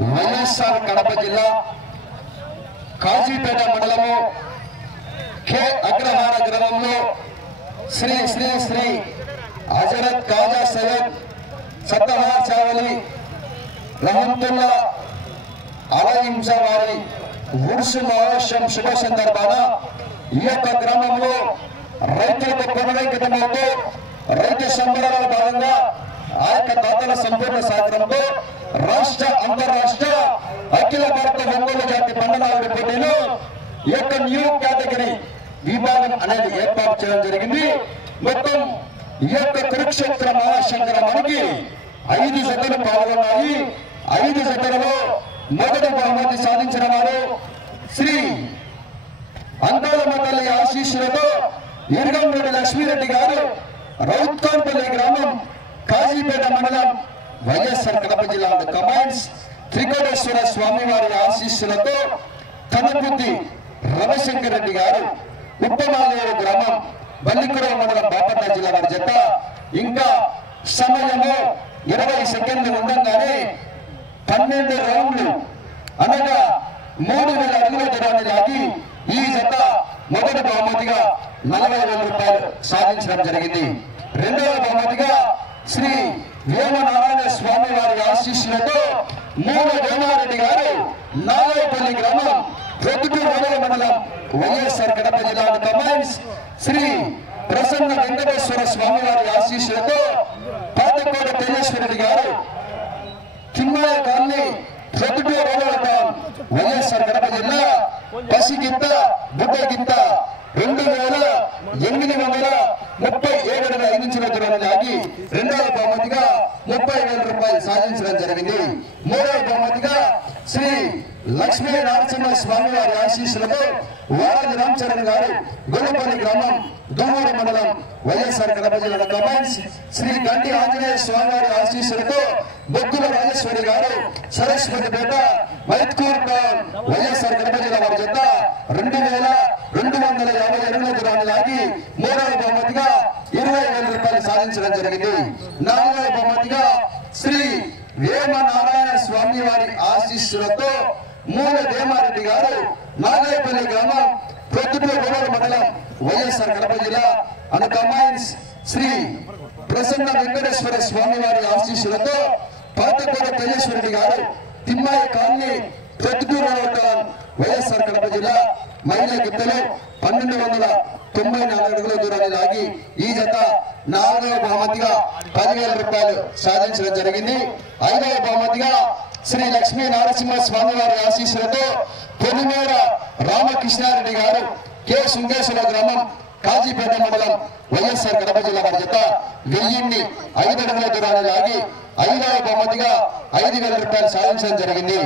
వైఎస్ఆర్ కడప జిల్లా కాజీపేట మండలము కే అగ్రహార గ్రామంలో శ్రీ శ్రీ శ్రీ హజరత్ ఖాజా సయ్యద్ సత్తహార్ చావలి రహమతుల్లా అలహింస వారి ఉర్సు మహోత్సవం శుభ సందర్భాన ఈ యొక్క గ్రామంలో రైతులకు పునరైక్యతమవుతూ రైతు సంబరాల భాగంగా ఆ యొక్క దాతల సంపూర్ణ సహకారంతో రాష్ట్ర అంతర్రాష్ట్ర అఖిల భారత ఒంగోలు జాతి పండుగ పోటీలో ఈ యొక్క న్యూ కేటగిరీ విభాగం అనేది ఏర్పాటు చేయడం జరిగింది. మొత్తం ఈ యొక్క కురుక్షేత్ర మహాసంగ్రామానికి 5 జతలు పాల్గొన్నాయి. 5 జతలలో మొదటి బహుమతి సాధించిన వారు శ్రీ అందాలమ్మ తల్లి ఆశీస్సులతో ఇరగంరెడ్డి లక్ష్మీరెడ్డి గారు, రౌత్కాన్పల్లి గ్రామం, కాజీపేట మండలం, వైఎస్ఆర్ కడప జిల్లా కమాండ్స్ త్రికోటేశ్వర స్వామి వారి ఆశీస్సులతో తనపుద్ది రవిశంకర్ రెడ్డి గారు, ఉప్పమాలేరు గ్రామం, బల్లికురం మండలం, బాపట్ల జిల్లా వారి జత. ఇంకా సమయము 20 సెకండ్లు ఉండగానే 12 రౌండ్లు అనగా 3000 అడుగుల దూరాన్ని లాగి ఈ జత మొదటి బహుమతిగా 40,000 రూపాయలు సాధించడం జరిగింది. రెండవ బహుమతిగా శ్రీ వేమనారాయణ స్వామి వారి ఆశీస్సులతో మూల వేమారెడ్డి గారు, నాగాయపల్లి గ్రామం, ప్రొద్దుటూరు మండలం, వైఎస్ఆర్ కడప జిల్లా కమాండ్స్ శ్రీ ప్రసన్న వెంకటేశ్వర స్వామి వారి ఆశీస్సులతో పాతకోట తేజేశ్వరరెడ్డి గారు, తిమ్మయ్య కాలనీ, ప్రొద్దుటూరు వైఎస్ఆర్ కడప జిల్లా పసిగింత బుడ్డగింత 2,837 లాగి రెండవ బహుమతిగా 30,000 రూపాయలు సాధించడం జరిగింది. మూడవ బహుమతిగా శ్రీ లక్ష్మీ నరసింహ స్వామి వారి ఆశీస్సులతో వారధి రామచరణ్ గారు, గొల్లపల్లి గ్రామం, దూమూరు మండలం, వైఎస్ఆర్ కడప జిల్లా కమాండ్స్ శ్రీ గంటి ఆంజనేయ స్వామి వారి ఆశీస్సులతో బొగ్గుల రాజేశ్వరి గారు, సరస్వతిపేట, మైత్కూర్ టౌన్, వైఎస్ఆర్ కడప జిల్లా వారి జత 2,250 అడుగుల దూరాన్ని లాగి మూడవ బహుమతిగా 20,000 రూపాయలు సాధించడం జరిగింది. నాలుగవ బహుమతిగా శ్రీ వేమనారాయణ స్వామి వారి ఆశీస్సులతో మూల వేమారెడ్డి గారు, నాగాయపల్లి గ్రామం, ప్రొద్దుటూరు మండలం, వైఎస్ఆర్ కడప జిల్లా కమాండ్స్ శ్రీ ప్రసన్న వెంకటేశ్వర స్వామి వారి ఆశీస్సులతో పాతకోట తేజేశ్వరరెడ్డి గారు, తిమ్మయ్య కాలనీ, ప్రొద్దుటూరు వైఎస్ఆర్ కడప జిల్లా మహిళా గిత్తలు 1,294 అడుగుల దూరాన్ని లాగి ఈ జత నాలుగవ బహుమతిగా 10,000 రూపాయలు సాధించడం జరిగింది. ఐదవ బహుమతిగా శ్రీ లక్ష్మీ నరసింహ స్వామి వారి ఆశీస్సులతో పొలిమేర రామకృష్ణారెడ్డి గారు, కె శృంగేశ్వర గ్రామం, కాజీపేట మండలం, వైఎస్ఆర్ కడప జిల్లా వారి జత 1,005 అడుగుల దూరాన్ని లాగి 5వ బహుమతిగా 5,000 రూపాయలు సాధించడం జరిగింది.